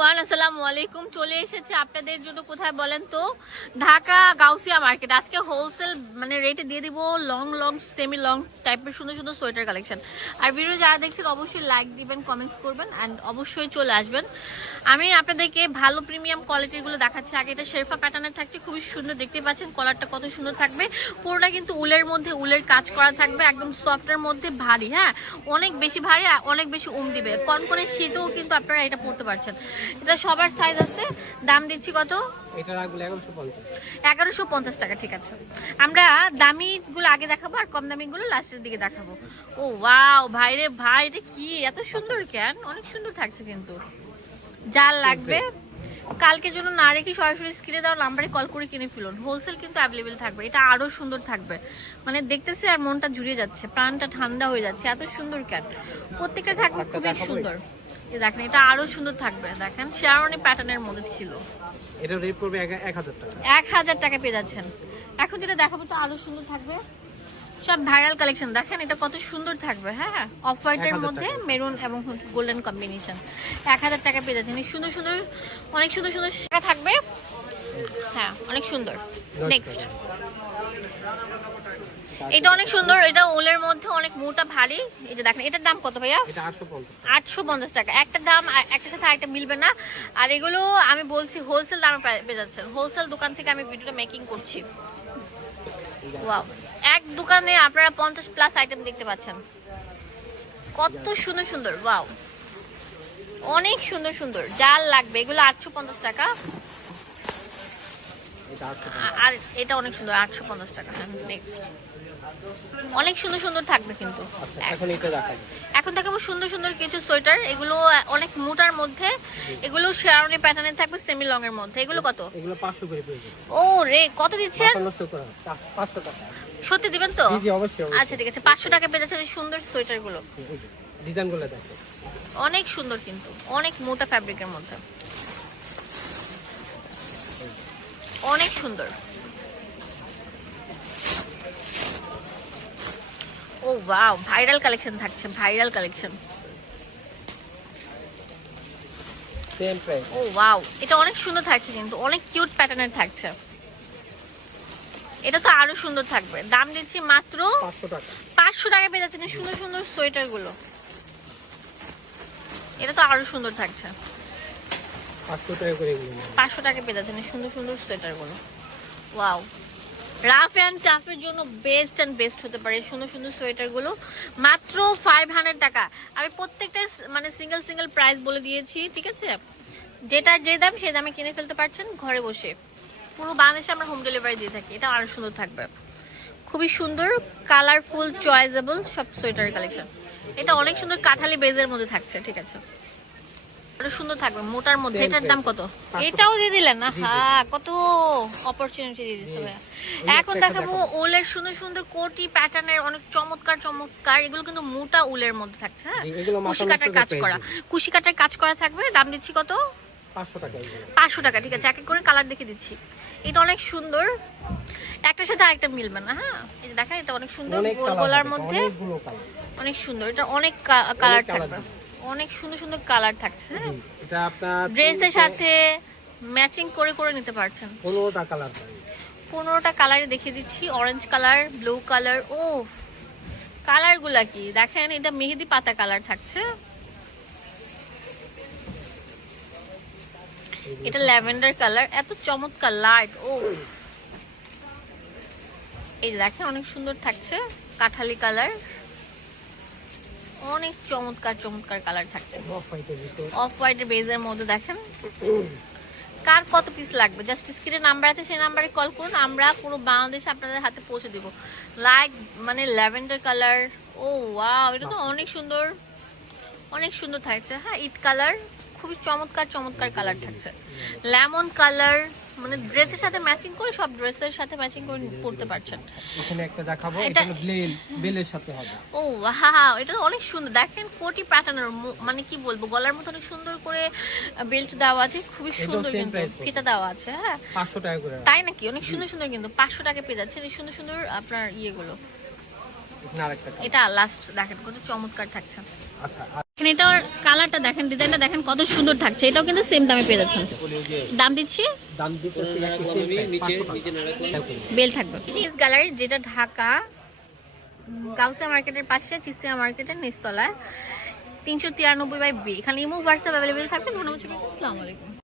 Everyone, আসসালামু আলাইকুম। চলে এসেছে আপনাদের জন্য কোথায় বলেন তো, ঢাকা গাউসিয়া মার্কেট। আজকে হোলসেল মানে রেটে দিয়ে দিব লং লং সেমি লং টাইপের সুন্দর সুন্দর সোয়েটার কালেকশন। আর ভিডিও যারা দেখছেন অবশ্যই লাইক দিবেন, কমেন্টস করবেন অ্যান্ড অবশ্যই চলে আসবেন। আমি আপনাদেরকে ভালো প্রিমিয়াম কোয়ালিটির গুলো দেখাচ্ছি। আগে এটা শেরফা প্যাটার্নের থাকছে, খুবই সুন্দর, দেখতে পাচ্ছেন কলারটা কত সুন্দর থাকবে। পুরোটা কিন্তু উলের মধ্যে উলের কাজ করা থাকবে, একদম সফটের মধ্যে ভারী। হ্যাঁ, অনেক বেশি ভারী, অনেক বেশি দিবে। কনকনে শীতেও কিন্তু আপনারা এটা পড়তে পারছেন। এটা সবার সাইজ আছে। দাম দিচ্ছি কত? এটা রাখলে 1150 টাকা। ঠিক আছে, আমরা দামি গুলো আগে দেখাবো আর কম দামি গুলো লাস্টের দিকে দেখাবো। ও ওয়াও ভাই রে ভাই, এটা কি এত সুন্দর, কেন অনেক সুন্দর থাকছে। কিন্তু যার লাগবে কালকের জন্য না রেখে সরাসরি স্ক্রিনে দেওয়া নাম্বারে কল করে কিনে ফেলুন। হোলসেল কিন্তু অ্যাভেলেবেল থাকবে। এটা আরো সুন্দর থাকবে, মানে দেখতেছি আর মনটা জুড়িয়ে যাচ্ছে, প্রাণটা ঠান্ডা হয়ে যাচ্ছে। এত সুন্দর কেন, প্রত্যেকটা থাকবে খুবই সুন্দর। দেখেন এটা আরো সুন্দর থাকবে। দেখেন শেরওয়ানি প্যাটার্নের মধ্যে ছিল। এটা রেট পড়বে 1000 টাকা। 1000 টাকা পেয়ে যাচ্ছেন। এখন যেটা দেখাবো তো আরো সুন্দর থাকবে, সব ভাইরাল কালেকশন। দেখেন এটা কত সুন্দর থাকবে। হ্যাঁ, অফ হোয়াইটের মধ্যে মেরুন এবং গোল্ডেন কম্বিনেশন। 1000 টাকা পেয়ে যাচ্ছেন। সুন্দর সুন্দর, অনেক সুন্দর সুন্দর থাকবে। হ্যাঁ, অনেক সুন্দর। নেক্সট, এটা অনেক সুন্দর। এটা উলের মধ্যে অনেক মোটা ভারী। এই যে দেখেন, এটার দাম কত ভাইয়া? এটা 850। 850 টাকা। একটা দাম একটার সাথে আরেকটা মিলবে না। আর এগুলো আমি বলছি হোলসেল দামে পেয়ে যাচ্ছেন। হোলসেল দোকান থেকে আমি ভিডিওটা মেকিং করছি। ওয়াও, এক দোকানে আপনারা 50+ আইটেম দেখতে পাচ্ছেন। কত সুন্দর সুন্দর, ওয়াও অনেক সুন্দর সুন্দর। যার লাগবে এগুলো 850 টাকা। আর এটা অনেক সুন্দর, 850 টাকা। হ্যাঁ, নেক্সট, অনেক সুন্দর সুন্দর থাকবে কিন্তু। এখন দেখাবো সুন্দর সুন্দর কিছু সোয়েটার। এগুলো অনেক মোটার মধ্যে, এগুলো শেরওয়ানি প্যাটার্নের থাকবে, সেমি লং এর মধ্যে। এগুলো কত? এগুলো 500 করে পেয়ে যাবেন। ও রে, কত দিচ্ছেন? 500 টাকা। সত্যি দিবেন তো? জি জি, অবশ্যই। আচ্ছা ঠিক আছে, 500 টাকা পেয়ে যাচ্ছেন এই সুন্দর সোয়েটার গুলো। ডিজাইনগুলো দেখো, অনেক সুন্দর কিন্তু, অনেক মোটা ফ্যাব্রিকের মধ্যে, অনেক সুন্দর। ও ওয়াও, ভাইরাল কালেকশন থাকছে, viral collection. Same price. Oh wow, এটা অনেক সুন্দর থাকছে কিন্তু, অনেক কিউট প্যাটার্নের থাকছে। এটা তো আরো সুন্দর থাকবে। দাম দিচ্ছি মাত্র 500 টাকা। 500 টাকা পেয়ে যাচ্ছেন এই সুন্দর সুন্দর সোয়েটার গুলো। এটা তো আরো সুন্দর থাকছে। 500 টাকা করে এগুলো। 500 টাকা পেয়ে যাচ্ছেন এই সুন্দর সুন্দর সোয়েটার গুলো। ওয়াও, রাফ এন্ড টাফের জন্য বেস্ট এন্ড বেস্ট হতে পারে সুন্দর সুন্দর সোয়েটার গুলো। মাত্র 500 টাকা। আমি প্রত্যেকটা মানে সিঙ্গেল সিঙ্গেল প্রাইস বলে দিয়েছি, ঠিক আছে? যেটার যে দাম সেই দামে কিনে ফেলতে পারছেন ঘরে বসে। পুরো বাংলাদেশে আমরা হোম ডেলিভারি দিয়ে থাকি। এটা আরো সুন্দর থাকবে, খুবই সুন্দর, কালারফুল, চয়েসেবল সব সোয়েটার কালেকশন। এটা অনেক সুন্দর কাঠালি বেজের মধ্যে থাকছে, ঠিক আছে? আরো সুন্দর থাকবে মোটার মধ্যে। এটার দাম কত? এটাও দিয়ে দিলেন না? হ্যাঁ, কত অপরচুনিটি দিয়ে দিচ্ছে ভাইয়া। এখন দেখাবো উলের সুন্দর সুন্দর কোটি প্যাটার্নের, অনেক চমৎকার চমৎকার। এগুলো কিন্তু মোটা উলের মধ্যে থাকছে। হ্যাঁ, কুশি কাটার কাজ করা, কুশি কাটার কাজ করা থাকবে। দাম দিচ্ছি কত? 500 টাকা। 500 টাকা। ঠিক আছে, এক এক করে কালার দেখে দিচ্ছি। এটা অনেক সুন্দর, একটার সাথে আরেকটা মিলবে না। হ্যাঁ, এই যে দেখেন, এটা অনেক সুন্দর, গোল গোলার মধ্যে অনেক সুন্দর। এটা অনেক কালার থাকবে, অনেক সুন্দর সুন্দর কালার থাকছে। হ্যাঁ, এটা আপনার ড্রেসের সাথে ম্যাচিং করে করে নিতে পারছেন। 15টা কালার। 15টা কালারে দেখিয়ে দিচ্ছি। Orange colour, blue colour. ও কালার গুলা কি দেখেন, এটা মেহেদি পাতা কালার থাকছে, এটা ল্যাভেন্ডার কালার। এত চমৎকার লাইট। ও এই দেখেন, অনেক সুন্দর থাকছে, কাঠালি কালার। অনেক চমৎকার চমৎকার কালার থাকছে। অফ হোয়াইটের বেজের মধ্যে দেখেন। কার কত পিস লাগবে জাস্ট স্ক্রিনে নাম্বার আছে, সেই নাম্বারে কল করুন। আমরা পুরো বাংলাদেশে আপনাদের হাতে পৌঁছে দিব। লাইক মানে ল্যাভেন্ডার কালার। ও ওয়াও, এটা তো অনেক সুন্দর, অনেক সুন্দর থাকছে। হ্যাঁ, ইট কালার, খুবই চমৎকার চমৎকার কালার থাকছে। লেমন কালার, মানে ড্রেসের সাথে ম্যাচিং করে, সব ড্রেসের সাথে ম্যাচিং করে পড়তে পারছেন। এখানে একটা দেখাবো, এটা বেলের সাথে হবে। ও ওয়াও, এটা অনেক সুন্দর। দেখেন কোটি প্যাটার্নের, মানে কি বলবো, গলার মতো অনেক সুন্দর করে বেল্ট দেওয়া আছে, খুবই সুন্দর কিন্তু ফিতা দেওয়া আছে। হ্যাঁ, 500 টাকা করে। তাই নাকি? অনেক সুন্দর সুন্দর কিন্তু 500 টাকা পেয়ে যাচ্ছে এই সুন্দর সুন্দর আপনার ইয়েগুলো। এটা লাস্ট দেখেন কত চমৎকার থাকছে। আচ্ছা, এটার কালারটা দেখেন, ডিজাইনটা দেখেন কত সুন্দর থাকছে। এটাও কিন্তু সেম দামে পেয়ে যাচ্ছেন। দাম দিচ্ছি, দাম দিতেছি বেল থাকবে। চিজ গ্যালারি, যেটা ঢাকা গাউসিয়া মার্কেটের পাশে, চিস্তিয়া মার্কেটের নিচতলায়, 393/B। এখানে ইমো হোয়াটসঅ্যাপ অ্যাভেলেবেল থাকবে। ধন্যবাদ, আসসালামু আলাইকুম।